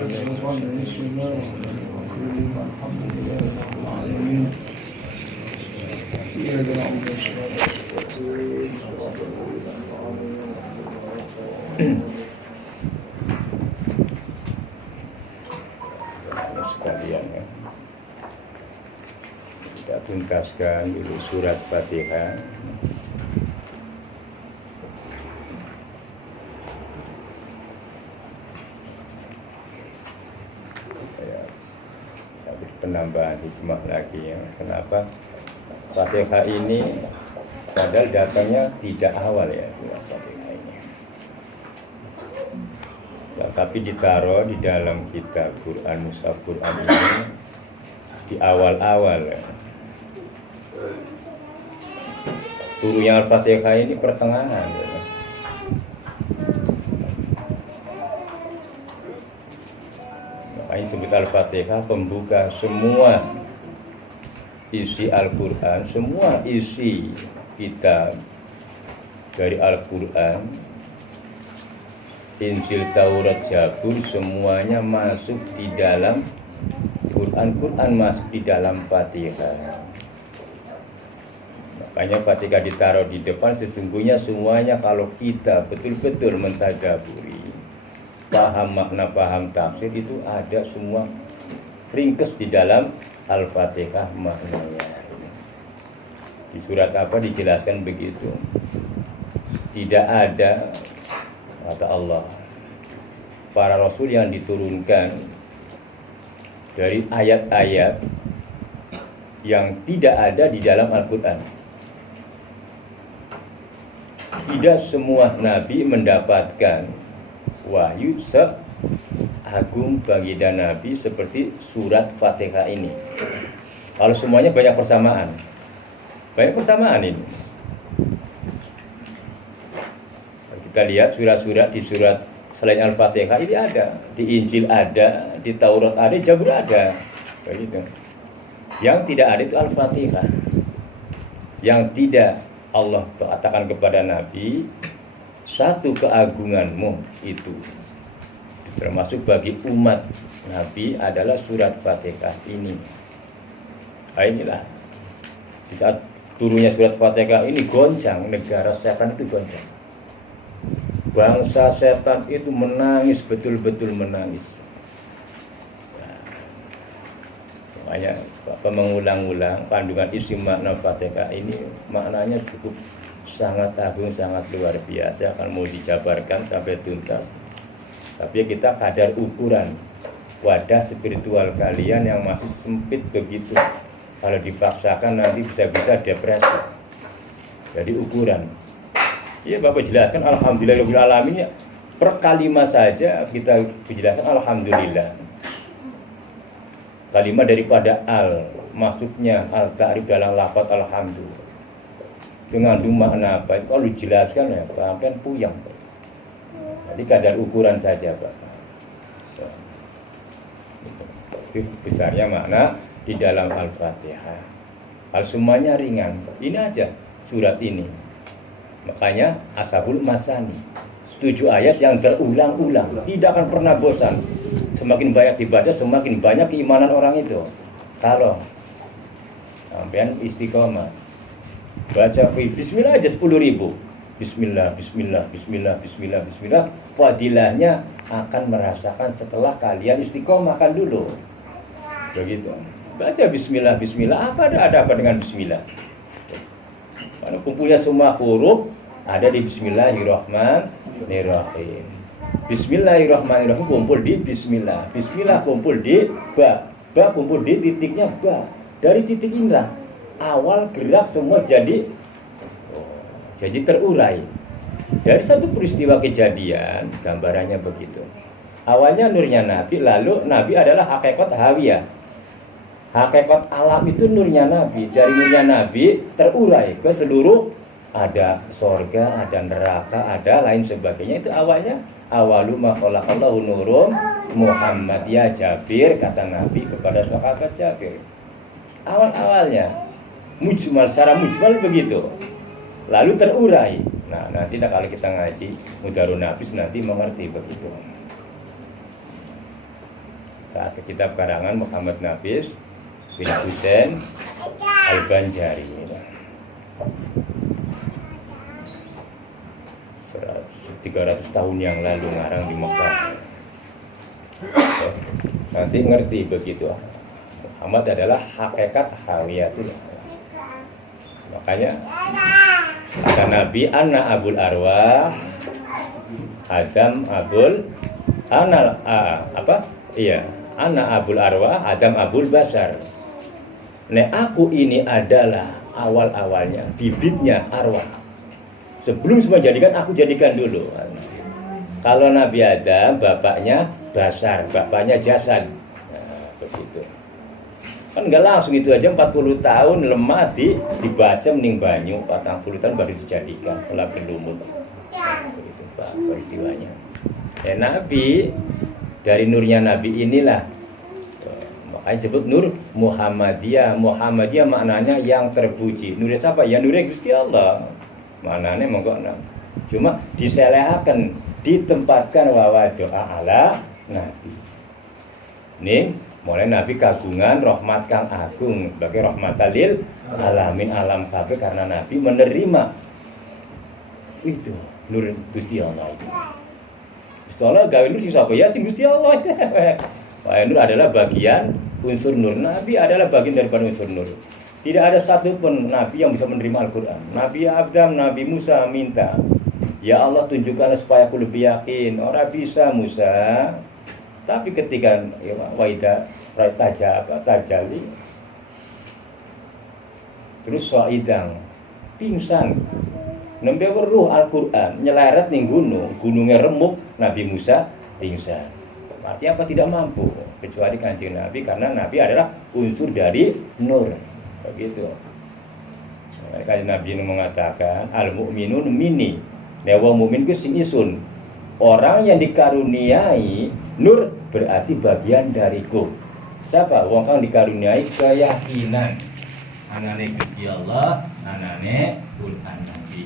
بسم الله الرحمن الرحيم الحمد لله رب العالمين إياك نعبد ونستعين صراط الذين sekalian ya, kita tuntaskan dulu surat Fatihah. Penambahan hikmah lagi ya. Kenapa Fatihah ini padahal datangnya tidak awal ya surat Fatihah ini, tapi ditaruh di dalam kitab Quran, Mushaf Quran ini di awal-awal ya. Turunnya Al-Fatihah ini pertengahan ya. Disebut Al-Fatihah pembuka semua isi Al-Quran, semua isi kitab dari Al-Quran, Injil, Taurat, Zabur, semuanya masuk di dalam Quran masuk di dalam Fatihah. Makanya Fatihah ditaruh di depan, sesungguhnya semuanya kalau kita betul-betul mentadaburi, paham makna, paham tafsir, itu ada semua ringkes di dalam Al-Fatihah maknanya. Di surat apa dijelaskan begitu. Tidak ada, kata Allah, para rasul yang diturunkan dari ayat-ayat yang tidak ada di dalam Al-Quran. Tidak semua nabi mendapatkan wahyu seagung baginda Nabi seperti surat Fatihah ini. Kalau semuanya banyak persamaan ini. Kita lihat surat-surat di surat selain Al-Fatihah ini ada, di Injil ada, di Taurat ada, di Zabur ada, begitu. Yang tidak ada itu Al-Fatihah. Yang tidak Allah katakan kepada Nabi, satu keagunganmu itu termasuk bagi umat Nabi adalah surat Fatihah ini. Nah, inilah di saat turunnya surat Fatihah ini goncang, negara setan itu goncang, bangsa setan itu menangis, betul-betul menangis. Nah, makanya Bapak mengulang-ulang kandungan isi makna Fatihah ini, maknanya cukup sangat agung, sangat luar biasa. Akan mau dijabarkan sampai tuntas, tapi kita kadar ukuran wadah spiritual kalian yang masih sempit begitu. Kalau dipaksakan nanti bisa-bisa depresi. Jadi ukuran, ya Bapak jelaskan alhamdulillahirabbil alamin ya, per kalimat saja kita dijelaskan alhamdulillah. Kalimat daripada al, maksudnya al ta'rif dalam lafaz alhamdulillah dengan makna apa itu kalau dijelaskan ya sampai puyeng. Jadi kadar ukuran saja Pak. Itu besarnya makna di dalam Al-Fatihah. Semuanya ringan. Ini aja surat ini. Makanya Ashabul Masani, 7 ayat yang terulang-ulang, tidak akan pernah bosan. Semakin banyak dibaca, semakin banyak keimanan orang itu. Kalau sampean istiqomah baca bismillah aja 10.000. Bismillah, bismillah, bismillah, bismillah, bismillah. Fadilahnya akan merasakan setelah kalian istiqomah kan dulu. Begitu. Baca bismillah, bismillah. Apa ada apa dengan bismillah? Karena kumpulnya semua huruf ada di Bismillahirrahmanirrahim. Bismillahirrahmanirrahim kumpul di bismillah. Bismillah kumpul di ba. Ba kumpul di titiknya ba. Dari titik inilah awal gerak semua jadi terurai. Dari satu peristiwa kejadian, gambarannya begitu. Awalnya nurnya Nabi, lalu Nabi adalah hakikat hawiyah. Hakikat alam itu nurnya Nabi. Dari nurnya Nabi terurai ke seluruh, ada sorga, ada neraka, ada lain sebagainya. Itu awalnya awalu ma khalaqallahu nurun Muhammad ya Jabir, kata Nabi kepada sahabat Jabir. Awal-awalnya mujmal, secara mujmal begitu, lalu terurai. Nah, nanti kalau kita ngaji Mudarun Nafis nanti mengerti begitu. kitab karangan Muhammad Nafis bin Husain Al-Banjari. 300 tahun yang lalu ngarang di Mekah. Nanti ngerti begitu. Muhammad adalah hakikat hawiyatul. Makanya kata Nabi, Ana Abul Arwah, Adam Abul Ana Ana Abul Arwah, Adam Abul Basar. Aku ini adalah awal-awalnya, bibitnya arwah. Sebelum semua jadikan, aku jadikan dulu. Kalau Nabi Adam, bapaknya basar, bapaknya jasad. Nah, begitu. Kan enggak langsung itu aja 40 tahun lemah dibaca mending banyu, 40 tahun baru dijadikan setelah berlumut. Begitu Pak peristiwanya. Nabi, dari nurnya Nabi inilah, makanya disebut nur Muhammadiyah. Muhammadiyah maknanya yang terpuji. Nurnya siapa? Ya nurnya Gusti Allah. Maknanya monggo. Cuma diselehaken, ditempatkan wawa doa ala Nabi. Ini mulai Nabi kagungan rahmat kang agung sebagai rahmatan lil alamin, alam kabeh, karena Nabi menerima itu nur Gusti Allah itu. Gusti Allah gawe nur sing sapa ya sing Gusti Allah. Pak nur adalah bagian unsur nur. Nabi adalah bagian daripada unsur nur. Tidak ada satupun Nabi yang bisa menerima Al-Quran. Nabi Adam, Nabi Musa minta, ya Allah tunjukkanlah supaya aku lebih yakin. Orang bisa Musa. Tapi ketika waida tajali, terus soidang pingsan, nembe weruh Al-Quran nyeleret ning gunungnya remuk, Nabi Musa pingsan. Artinya apa? Tidak mampu, kecuali Kanjeng Nabi, karena Nabi adalah unsur dari nur. Begitu. Kanjeng Nabi ini mengatakan al-mu'minun minni. Wong mukmin ku sing isun. Orang yang dikaruniai nur berarti bagian dariku. Siapa? Wong kang dikaruniai keyakinan. Anane Gusti Allah, anane Quran Nabi.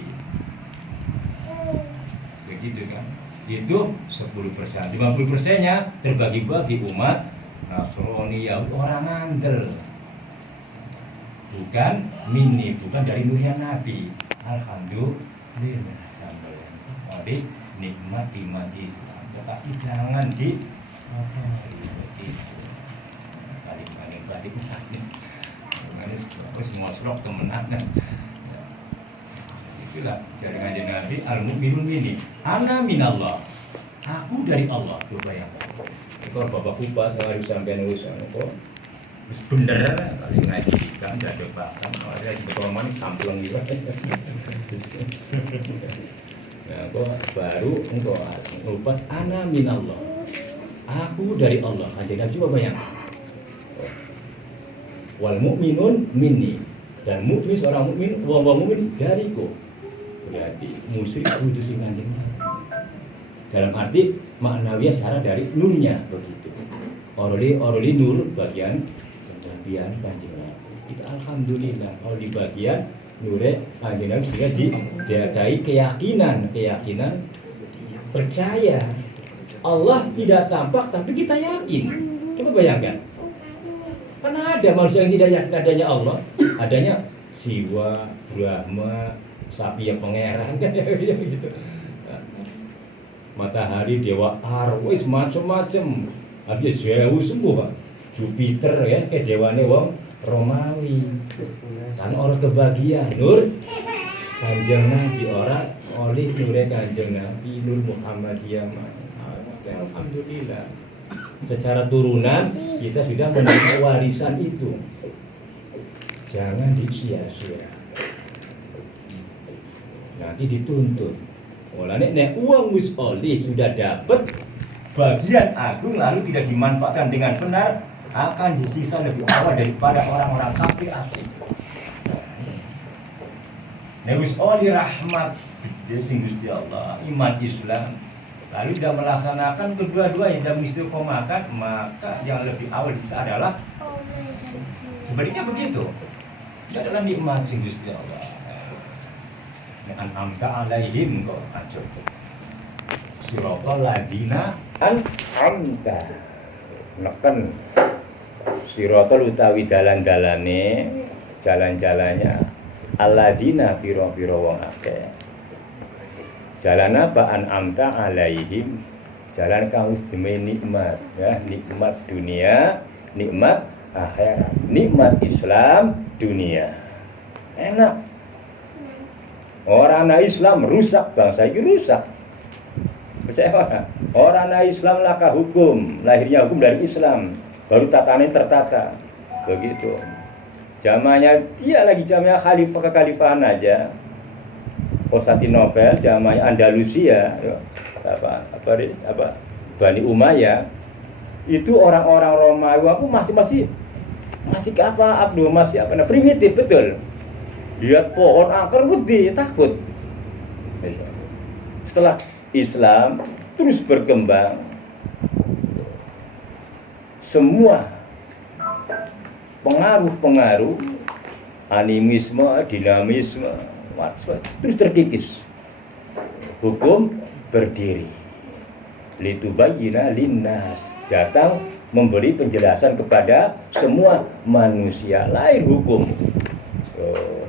Begitu kan? Itu 10%. 50%-nya terbagi-bagi umat Nasrani, Yahudi, orang ngandel. Bukan mini, bukan dari nurnya Nabi. Alhamdulillah. Jadi nikmat iman Islam, tapi jangan di balik ini semua serok temenan. Itulah dari ngaji Nabi al-mu'minun mini. Ana minallah. Aku dari Allah. Coba ya. Kalau bapak kupas harus sampai nulis kok. Terus bener kali ngaji kan enggak ada bahkan ada betul manis sampleng gitu. Nah, kok baru engkau lupas ana minallah. Aku dari Allah. Kanjeng Nabi coba bayang. Wal mu'minun minni. Dan mukmin, seorang mukmin, wong mukmin dariku. Berarti musyrik kudu sing Kanjeng Nabi. Dalam arti maknawiyah secara dari nurnya begitu. Oroli nur bagian Kanjeng Nabi. Itu alhamdulillah kalau di bagian nure Kanjeng Nabi sehingga diadai keyakinan percaya Allah tidak tampak tapi kita yakin. Coba bayangkan. Karena ada manusia yang tidak yakin adanya Allah, adanya Siwa, Brahma, sapi yang pangeran kan gitu. Matahari, dewa Arwis, macam-macam. Habis jauh semua. Jupiter ya, ke dewane wong Romawi. Kan orang kebagian nur Kanjeng Nabi, orang oleh nure Kanjeng Nabi, nur Muhammadiyah. Alhamdulillah. Secara turunan kita sudah menerima warisan itu. Jangan disia-sia. Nanti dituntut. Mulane nek uang wis oleh sudah dapat bagian agung lalu tidak dimanfaatkan dengan benar, akan disisa lebih awal daripada orang-orang kafir asing. Nek wis oleh rahmat sing Gusti Allah, iman Islam, lalu tidak melaksanakan kedua-duanya dan mengistiqomahkan, maka yang lebih awal bisa adalah sebaliknya begitu. Itu adalah nikmat sing Gusti Allah. An'amta alaihim kok acuh. Siratal ladina an'amta. neken sirotol utawi dalan-dalane jalan-jalannya alladzina pira-pira wong akeh. Jalan apa? An'amta alaihim, jalan kang wis nikmat ya, nikmat dunia, nikmat akhirat, nikmat Islam dunia. Enak. Orang Islam rusak bangsa ini rusak. Percaya orang Islam laka hukum, lahirnya hukum dari Islam, baru tatanya tertata. Begitu. Zamannya dia lagi zamannya khalifah kekhalifahan aja. Konstantinopel, zamannya Andalusia, apa Bani Umayyah. Itu orang-orang Romawi aku masih apa Abdul masih apa nah, primitif betul. Lihat pohon angker putih takut. Setelah Islam terus berkembang, semua pengaruh animisme, dinamisme terus terkikis. Hukum berdiri. Litubayyina linnas, datang memberi penjelasan kepada semua manusia. Lahir hukum.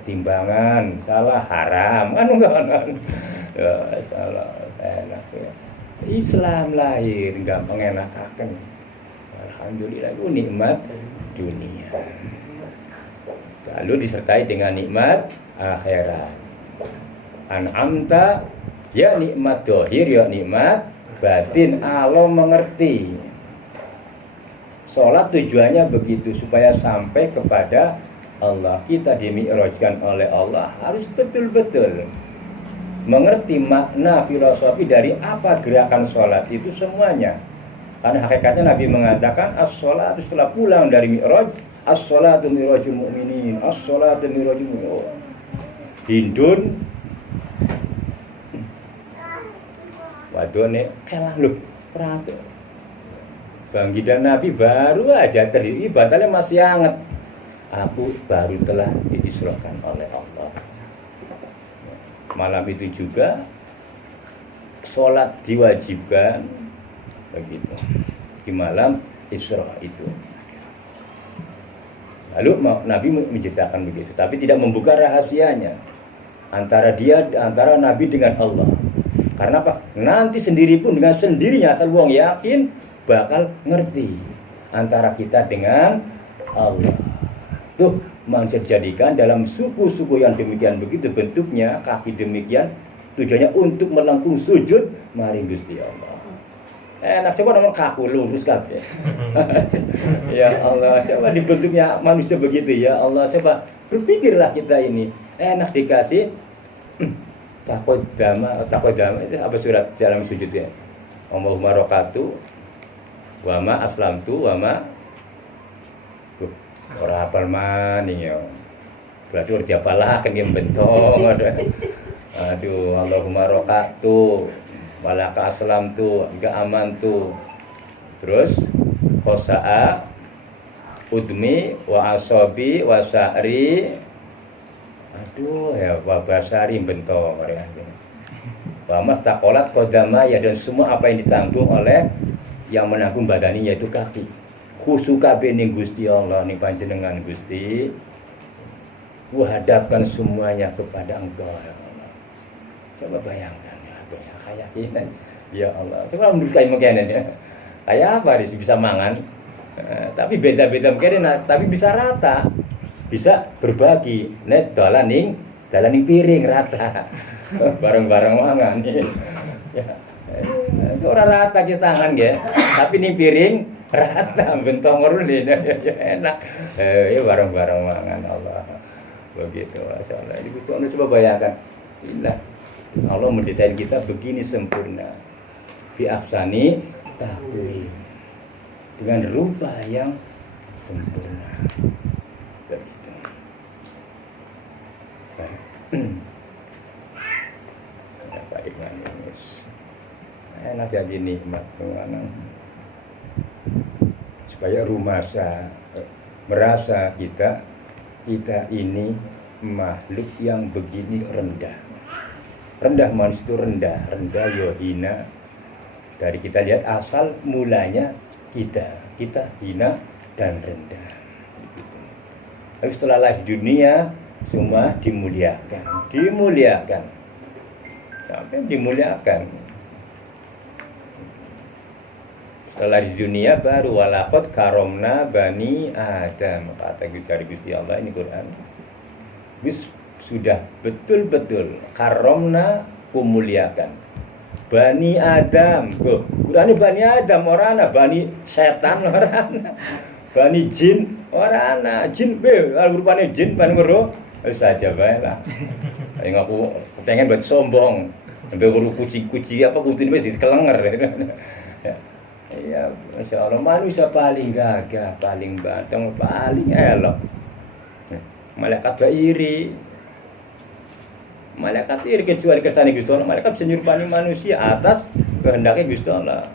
Timbangan salah haram kan ya, salah enak ya. Islam lahir enggak mengenakan. Alhamdulillah itu nikmat dunia. Lalu disertai dengan nikmat akhirat. An'amta ya nikmat dohir ya nikmat batin. Allah mengerti. Sholat tujuannya begitu supaya sampai kepada Allah. Kita dimi'rajkan oleh Allah harus betul-betul mengerti makna filosofi dari apa gerakan sholat itu semuanya. Karena hakikatnya Nabi mengatakan as-sholatu setelah pulang dari mi'raj, as-sholatu mi'rajul mu'minin, as-sholatu mi'rajul mu'minin. Hindun wadone kalah lho perasa. Bangkitan Nabi baru aja terjadi, batalnya masih hangat. Aku baru telah diisrokan oleh Allah. Malam itu juga sholat diwajibkan begitu di malam Isra itu. Lalu Nabi menceritakan begitu, tapi tidak membuka rahasianya antara Nabi dengan Allah. Karena apa? Nanti sendiri pun dengan sendirinya asal wong yakin bakal ngerti antara kita dengan Allah. Tuh manusia dijadikan dalam suku-suku yang demikian begitu bentuknya, kaki demikian, tujuannya untuk melengkung sujud maring Gusti Allah. Enak, coba nomor kaku lurus kabeh. Ya Allah, coba dibentuknya manusia begitu ya Allah, coba berpikirlah kita ini. Enak dikasih takodama itu apa surat dalam sujud ya? Allahumma rokatu wa ma aslamtu wa ma ora hafal maning ya. Berarti urus apalah kan yang bentong ada. Aduh, Allahumma rokatu walaka aslamtu enggak aman tuh. Terus khosa'a udmi wa asabi wa sa'ri. Aduh ya wa basari bentong ya. Wa mastaqalat qadamaya dan semua apa yang ditanggung oleh yang menanggung badannya yaitu kaki. Khusus kabeh ning Gusti Allah ning panjenengan Gusti. Ku hadapkan semuanya kepada Engkau ya Allah. Coba bayangkan ya kayak ini. Ya Allah, coba menurut kayak mungkin ya. Kayak apa bisa mangan. Tapi beda-beda mungkin tapi bisa rata. Bisa berbagi. Nek dalan ning piring rata. Bareng-bareng mangan. Ya. Ora rata ki tangan ya. Tapi ning piring rata bentong ngurun enak. Ya bareng-bareng mangan Allah. Begitu masyaallah. Ini kita coba bayangkan. Inilah Allah mendesain kita begini sempurna. Bi ahsani taqwim. Dengan rupa yang sempurna. Begitu. Apa iman ini? Enak jadi nikmat kemana. Supaya merasa kita ini makhluk yang begini rendah manusia itu rendah ya hina. Dari kita lihat asal mulanya kita kita hina dan rendah. Tapi setelah lahir di dunia semua dimuliakan sampai dimuliakan. Setelah di dunia baru walaqad karomna bani Adam, kata dari Gusti Allah ini Quran. Sudah betul-betul karomna, kumuliakan Bani Adam. Quran ini Bani Adam orangna, Bani setan orangna, Bani jin orangna, jin be, rupane jin Bani weruh saja bae lah. Yang aku pengen buat sombong, sampai weruh kuci-kuci apa kutune wis kelenger. Ya, Masya Allah, manusia paling gagah, paling batang, paling elok. Malaikat iri. Malaikat iri kecuali kersane Gusti Allah. Malaikat bisa nyurbani manusia atas kehendaknya Gusti Allah,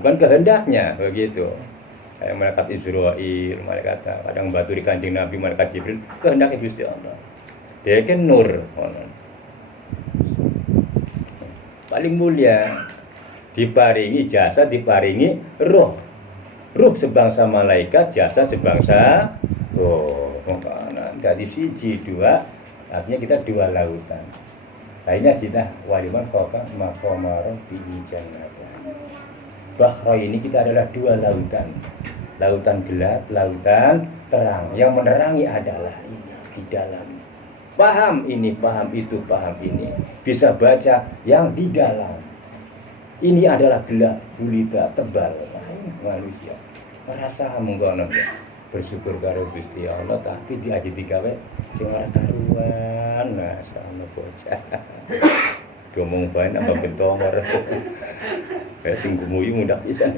bukan kehendaknya, begitu. Kayak malaikat Israil, malaikat kadang baturi Kanjeng Nabi, malaikat Jibril, kehendaknya Gusti Allah. Dia kan nur, paling mulia. Diparingi jasa, diparingi roh sebangsa malaikat, jasa sebangsa roh. Dari siji dua, artinya kita dua lautan. Lainnya sudah waliman koka makomaro bijanatan. Bahwa ini kita adalah dua lautan, lautan gelap, lautan terang. Yang menerangi adalah ini di dalam. Paham ini, paham itu, paham ini. Bisa baca yang di dalam. Ini adalah gelap, gulita, tebal. Manusia merasa menggono bersyukur karo Gusti Allah, tapi diaji digawe sing ora karuan. Nah, sama bocah. Ngomong bae apa bentomor. Kayak sing gumuyu mudah bisa.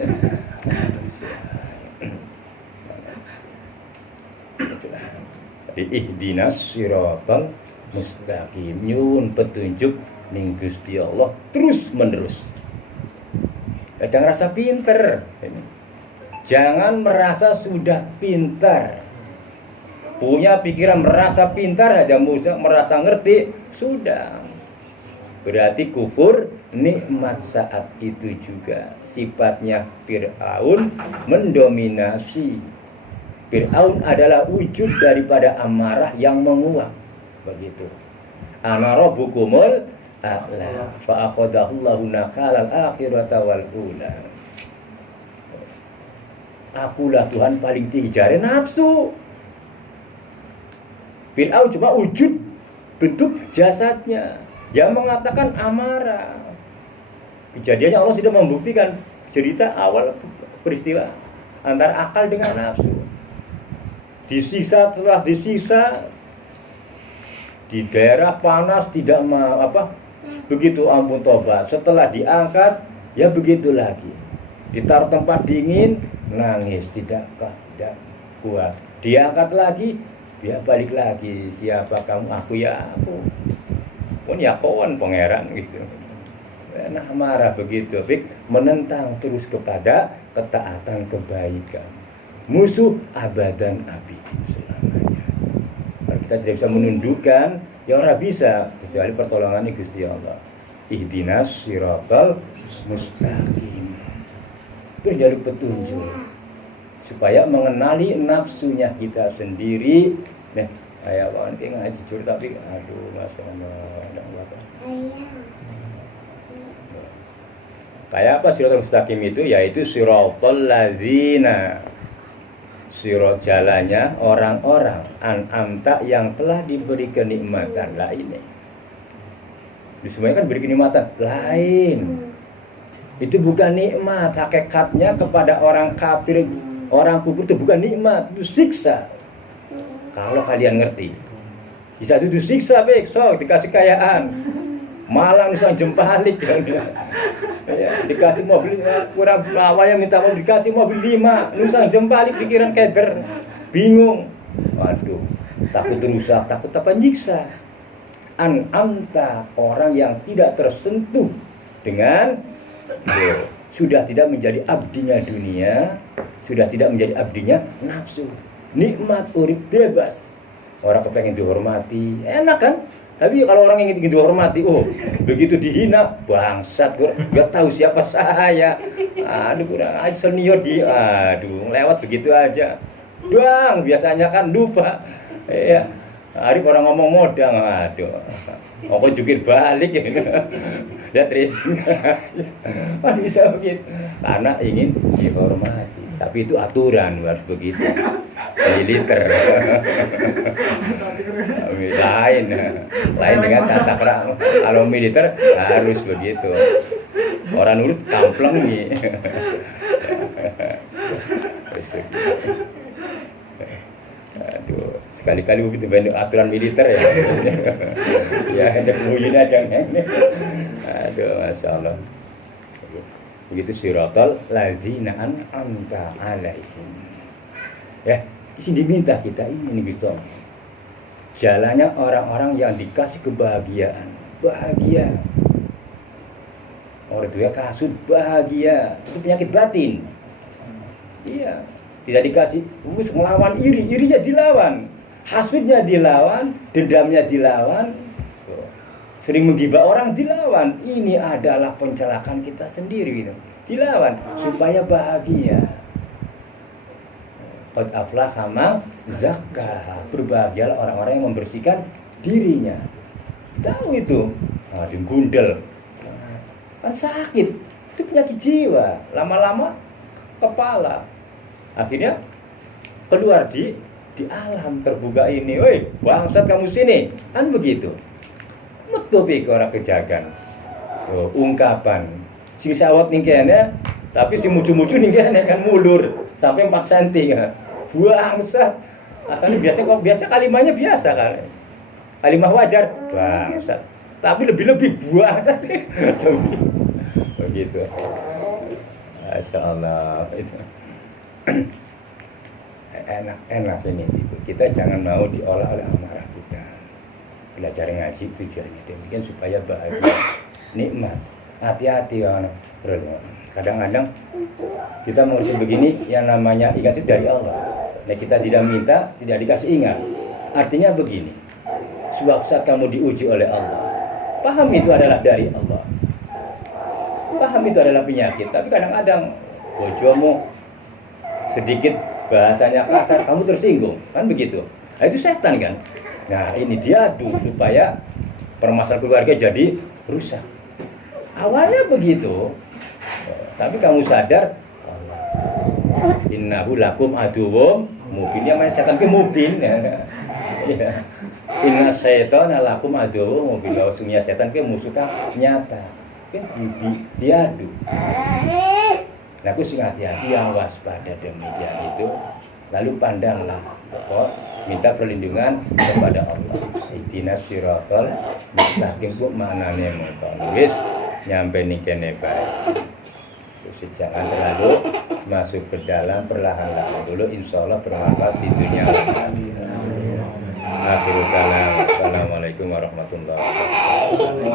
Ihdinas siratal mustaqim, nyuwun petunjuk ning Gusti Allah terus menerus. Jangan rasa pinter, jangan merasa sudah pintar, punya pikiran merasa pintar aja, merasa ngerti sudah, berarti kufur nikmat saat itu juga. Sifatnya Fir'aun mendominasi. Fir'aun adalah wujud daripada amarah yang menguap, begitu. Ana rabbukumul a'la fa akhadahullahu nakalal akhirata wal ula. Akulah Tuhan paling tinggi, jare nafsu. Fir'aun cuma wujud bentuk jasadnya yang mengatakan amarah. Kejadiannya Allah sudah membuktikan cerita awal peristiwa antara akal dengan nafsu. Disiksa setelah disiksa di daerah panas tidak begitu ampun tobat. Setelah diangkat ya begitu lagi. Ditaruh tempat dingin nangis tidak kuat. Diangkat lagi dia balik lagi, siapa kamu? Aku ya aku. Pun ya kawan pangeran gitu. Nah marah begitu, menentang terus kepada ketaatan kebaikan. Musuh abadan abidin selamanya. Kalau kita tidak bisa menundukkan, ya orang bisa kecuali pertolongannya Gusti Allah. Ihdinas siratal mustaqim. Berjaluk petunjuk supaya mengenali nafsunya kita sendiri. Nah, kayak kawan kayak ngaji jujur tapi aduh Mas kayak apa siratal mustaqim itu? Yaitu siratal ladzina, sirat jalannya orang-orang an'amta yang telah diberi kenikmatan lainnya. Semuanya kan beri kenikmatan lain. Itu bukan nikmat, hakikatnya kepada orang kafir, orang kufur itu bukan nikmat, itu siksa. Kalau kalian ngerti, bisa itu siksa, so dikasih kekayaan, malah misal jempalik, ya, dikasih mobil kurang awalnya minta mobil dikasih mobil 5, misal jempalik pikiran keder, bingung, waduh, takut rusak, takut apa nyiksa. An'amta, orang yang tidak tersentuh dengan sudah tidak menjadi abdinya dunia, sudah tidak menjadi abdinya nafsu. Nikmat urip bebas. Orang kepengen dihormati, enak kan? Tapi kalau orang ingin dihormati, oh begitu dihina, bangsat, nggak tahu siapa saya. Aduh, kurang senior aduh, lewat begitu aja. Bang, biasanya kan lupa. Ya, hari orang ngomong modal, aduh, aku jukir balik, lihat racing, bisa begitu. Karena ingin dihormati, tapi itu aturan harus begitu. Militer lain dengan tata krama. Kalau militer harus begitu, orang nurut kampleng nih. Aduh, sekali-kali begitu banyak aturan militer ya. Ya ada bunyinya jangan. Aduh, masya Allah. Begitu siratal ladzina an'amta alaihim. Ya, ini diminta kita ini gitu. Jalannya orang-orang yang dikasih kebahagiaan, bahagia. Orang itu ya kasut bahagia, itu penyakit batin. Iya, tidak dikasih, melawan irinya dilawan, hasudnya dilawan, dendamnya dilawan, sering menggibah orang dilawan. Ini adalah pencelakaan kita sendiri, gitu. Dilawan supaya bahagia. Qad aflaha man zakkaha. Berbahagialah orang-orang yang membersihkan dirinya. Tahu itu? Gundel. Kan sakit. Itu penyakit jiwa. Lama-lama kepala. Akhirnya keluar di alam terbuka ini. Woi, bangsat kamu sini. Kan begitu. Metu ke orang kejagan. Ungkapan. Si sawat ning kene, tapi si mucu-mucu ning kene kan mulur sampai 4 cm kan. Bangsat. Asalnya biasa kalimatnya biasa kan. Kalimat wajar, bangsat. Tapi lebih bangsat. Begitu. Masya Allah. Enak ini. Kita jangan mau diolah oleh amarah kita. Belajar ngaji tujuannya demikian supaya bahagia, nikmat. Hati-hati ya, kadang-kadang kita mau begini, yang namanya ingat itu dari Allah. Nah, kita tidak minta, tidak dikasih ingat. Artinya begini, suatu saat kamu diuji oleh Allah, paham itu adalah dari Allah, paham itu adalah penyakit. Tapi kadang-kadang bojomu sedikit bahasanya kasar, kamu tersinggung, kan begitu. Nah, itu setan kan. Nah, ini diadu supaya permasalahan keluarga jadi rusak. Awalnya begitu, tapi kamu sadar innahu lakum aduwwum mubin. Yang main setan ke mubin. Inna syaitana lakum aduwwum mubin. Bahwasanya setan ke musuh nyata. Kan diadu. Nah, aku sing hati-hati, awas pada demikian itu. Lalu pandanglah, minta perlindungan kepada Allah. Ihdinas siratal mustaqim ku manane mutawis. Nyampe nih kene baik. Terus jangan terlalu masuk ke dalam, perlahan-lahan dulu, insya Allah bermanfaat di dunia. Akhirul kalam. Assalamualaikum warahmatullahi wabarakatuh.